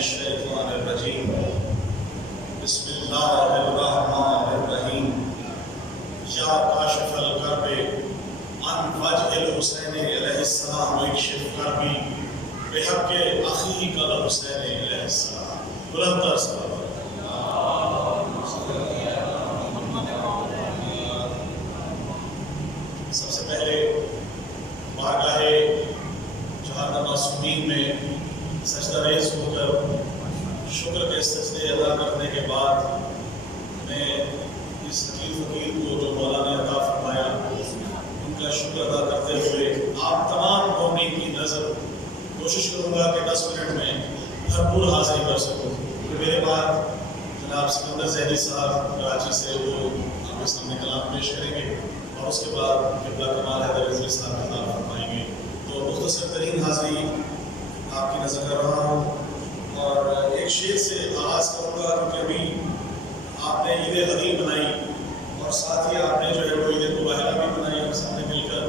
الشیطان الرجیم بسم اللہ الرحمن الرحیم یا کاشف الکرب عن وجه الحسین علیہ السلام واکشف کربی بحق اخیک الحسین علیہ السلام. بلندر صلوات. سب سے پہلے بارگاہ چہارہ معصومین میں سجدہ ریز ہو کر شکر کے سجدے ادا کرنے کے بعد میں اس حکیم فقیر کو جو مولا نے عطا فرمایا ان کا شکر ادا کرتے ہوئے آپ تمام مومنین کی نظر کوشش کروں گا کہ 10 منٹ میں بھرپور حاضری کر سکوں. میرے بعد جناب سکندر ذہنی صاحب کراچی سے وہ آپ کے سامنے کلام پیش کریں گے اور اس کے بعد قبلہ کمال حیدر رضوی صاحب خطاب فرمائیں گے. تو مختصر ترین حاضری آپ کی نظر کر رہا ہوں اور ایک شعر سے آغاز کروں گا کیونکہ ابھی آپ نے عید غدیر بنائی اور ساتھ ہی آپ نے جو ہے وہ عید مباہلہ بھی بنائی اور سب نے مل کر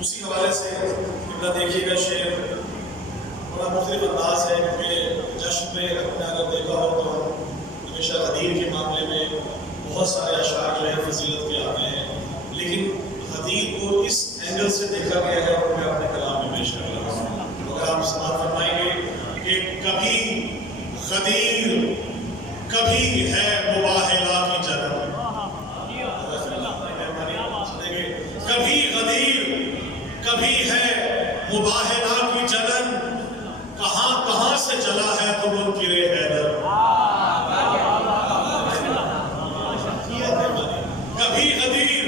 اسی حوالے سے قبلہ دیکھیے گا. شعر بڑا مختلف انداز ہے کیونکہ جشن میں اپنے اگر دیکھا ہو تو ہمیشہ غدیر کے معاملے میں بہت سارے اشعار جو ہے فضیلت کے آتے ہیں لیکن غدیر کو اس اینگل سے دیکھا گیا ہے اور میں اپنے کلام میں پیش کر رہا ہوں. اگر آپ سماعت فرمائیں گے کہ کبھی غدیر کبھی ہے مباہلہ کی جنم. کبھی غدیر کبھی ہے مباہلہ کی جنم کہاں کہاں سے چلا ہے تو منکر حیدر. کبھی غدیر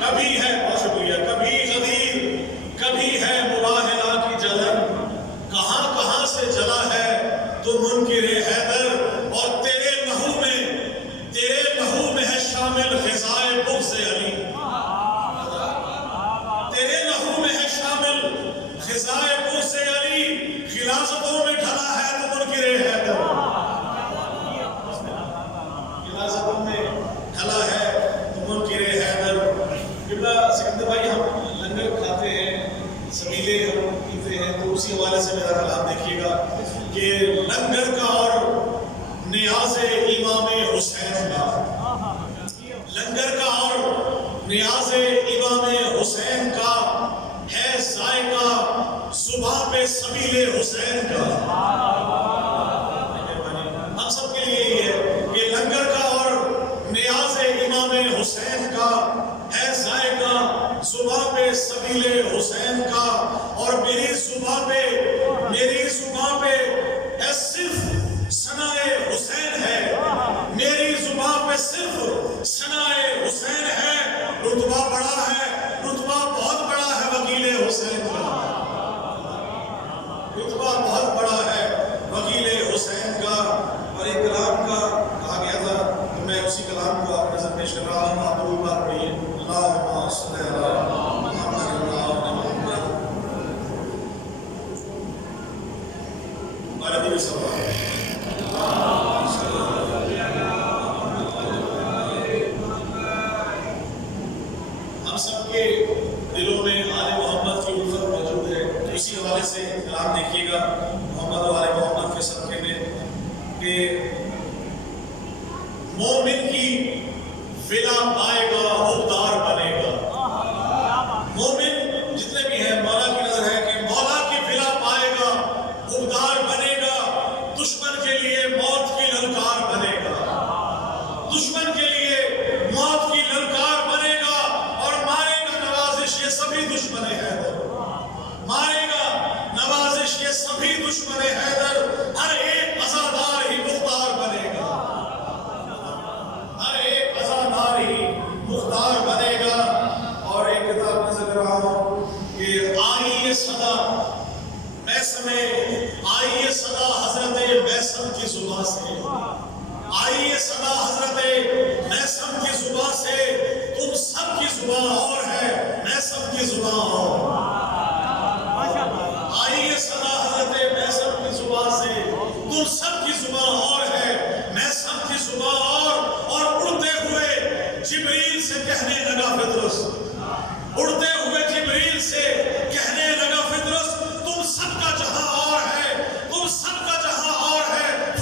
کبھی ہے بہت شکریہ کبھی غدیر کبھی ہے مباہلہ کی جلن کہاں کہاں سے چلا ہے تو منکر حیدر. اور تیرے لہو میں ہے شامل غذائے بغض علی. تیرے لہو میں ہے شامل غذائے بغض علی غلاظتوں میں ڈھلا ہے تو منکر حیدر. غلاظتوں میں ڈھلا ہے تو منکر حیدر. قبلہ سکندر بھائی ہم لنگر کھاتے ہیں سبیلے ہم پیتے ہیں تو اسی حوالے سے میرا کلام دیکھیے گا کہ لنگر کا اور نیاز امام حسین کا. لنگر کا اور نیاز امام حسین کا ہے ذائقہ صبح پہ سبیل حسین کا. ہم سب کے لیے یہ ہے کہ لنگر کا اور نیاز امام حسین کا ہے ذائقہ صبح پہ سبیل حسین کا. اور میری زباں پہ صرف ثنائے حسین ہے. میری زباں پہ صرف ثنائے حسین ہے. رتبہ بڑا ہے رتبہ بہت بڑا ہے وکیل حسین کا. رتبہ بہت بڑا ہے وکیل حسین کا. اور ایک کلام کا کہا گیا تھا تو میں اسی کلام کو آپ نظر پیش کر رہا ہوں. آپ ضرور بات پڑھیے. اللہم صلی علی محمد محمد عربی میں سب ہم سب کے دلوں میں آل محمد کی الفت موجود ہے. اسی حوالے سے کلام دیکھیے گا محمد و آل محمد کے صدقے میں کہ مومن کی ولا پائے گا حقدار بنے گا. مومن جتنے بھی ہیں مولا کی نظر ہے کہ مولا کی ولا پائے گا حقدار بنے گا. دشمن کے لیے موت کی للکار بنے گا. دشمن کے لیے موت کی للکار بنے گا اور مارے گا نوازش یہ سبھی دشمن حیدر. مارے گا نوازش یہ سبھی دشمن حیدر. ہر ایک عزادار ہی مختار بنے گا. ہر ایک عزادار ہی مختار بنے گا. اور ایک کتاب نظر کر رہا ہوں کہ آئیے صدا میسمے آئیے صدا حضرت میسم کی زبان سے. آئیے صدا حضرت میسم کی زبان سے. تم سب کی زبان اور ہے میسم کی زبان اور. آئیے صدا حضرت میسم کی زبان سے. تم سب کی زبان اور ہے میسم کی زبان اور اڑتے ہوئے جبریل سے کہنے لگا فطرس. اڑتے ہوئے جبریل سے کہنے لگا فطرس تم سب کا جہاں اور ہے. تم سب کا جہاں اور ہے.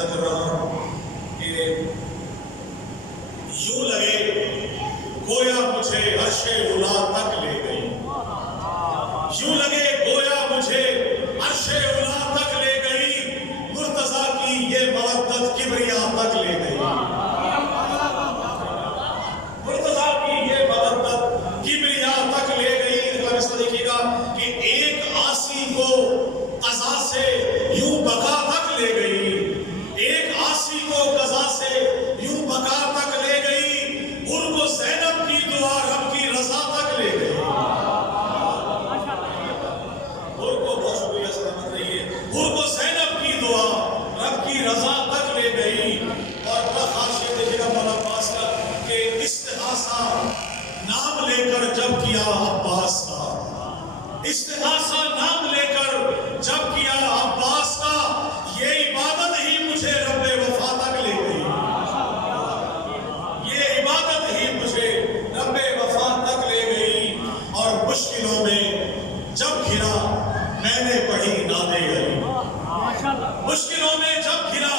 عرض کر رہا ہوں کہ یوں لگے گویا مجھے عرش علا تک لے گئی، یوں لگے گویا مجھے عرش علا تک لے گئی، مرتضیٰ کی یہ مودت کبریا تک لے گئی، مرتضیٰ کی یہ مودت کبریا تک لے گئی۔ اگلا مسئلہ دیکھیے گا کہ ایک عاصی کو قضا سے یوں بقا تک لے گئی، ایک عاصی کو قضا سے یوں بقا تک لے گئی، ان کو زینب کی دعا رب کی رضا تک لے گئی، ان کو بہت شکریہ سلامت رہیے، ان کو زینب کی دعا رب کی رضا تک لے گئی۔ اور بڑا خاص یہ دیکھیے گا مولا عباس کا کہ استغاثہ نام لے کر جب کیا عباس کا، استغاثہ نام لے کر جب کیا عباس کا، یہ عبادت ہی مجھے رب وفا تک لے گئی، یہ عبادت ہی مجھے رب وفا تک لے گئی۔ اور مشکلوں میں جب گھرا میں نے پڑھی ناد علی، مشکلوں میں جب گھرا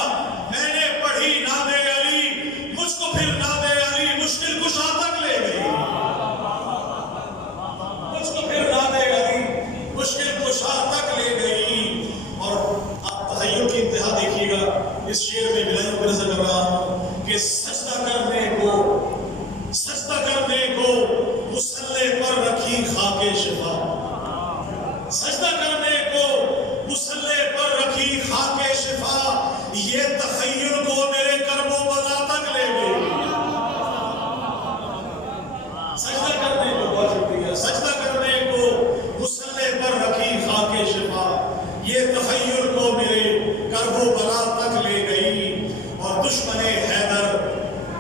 میں نے پڑھی ناد علی، مجھ کو پھر ناد علی مشکل کشا تک لے گئی، مجھ کو پھر ناد علی مشکل کشا تک لے گئی۔ اور آپ تحیر کی انتہا دیکھیے گا اس شعر میں ملائیوں کو نظر کر رہا ہوں کہ سجدہ کرنے کو مصلے پر رکھی خاک شفا، سجدہ کرنے کو مصلے پر رکھی خاک شفا، یہ تخیل کو میرے کرب و بلا تک لے گئی، سجدہ کرنے کو، بہت شکریہ، سجدہ کرنے کو مصلے پر رکھی خاک شفا، یہ تخیل کو میرے کرب و بلا تک لے گئی۔ اور دشمن حیدر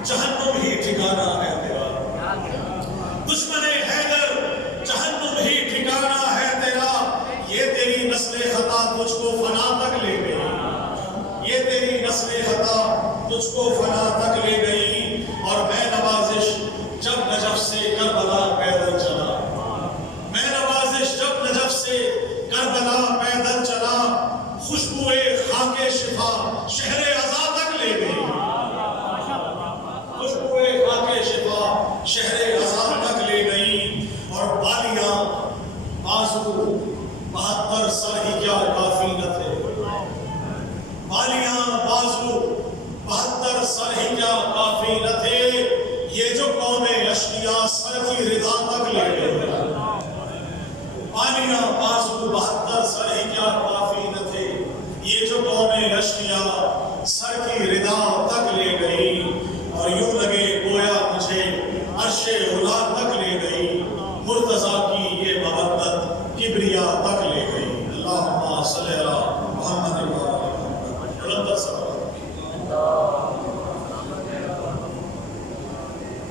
جہنم ہی ٹھکانہ ہے تیرا، دشمن حیدر جہنم ہی ٹھکانہ ہے تیرا، یہ تیری نسل خطا تجھ کو فنا تک لے گئی، یہ تیری نسل خطا تجھ کو فنا تک لے گئی۔ اور میں نوازش جب نجف سے کربلا پیدل چلا، میں نوازش جب نجف سے کربلا پیدل چلا، خوشبوئے خاک شفا شہر عزا تک لے گئی، خوشبوئے خاک شفا شہر عزا تک لے گئی۔ اور بالیاں بازو 72 سر ہی کیا کافی نہ تھے، بالیاں بازو 72 سر ہی کیا کافی نہ تھے، یہ جو قوم اشقیاء سر کی رضا تک لے گئی، بالیاں بازو 72 سر ہی کیا کافی نہ تھے، یہ جو قوم اشقیاء سر کی رضا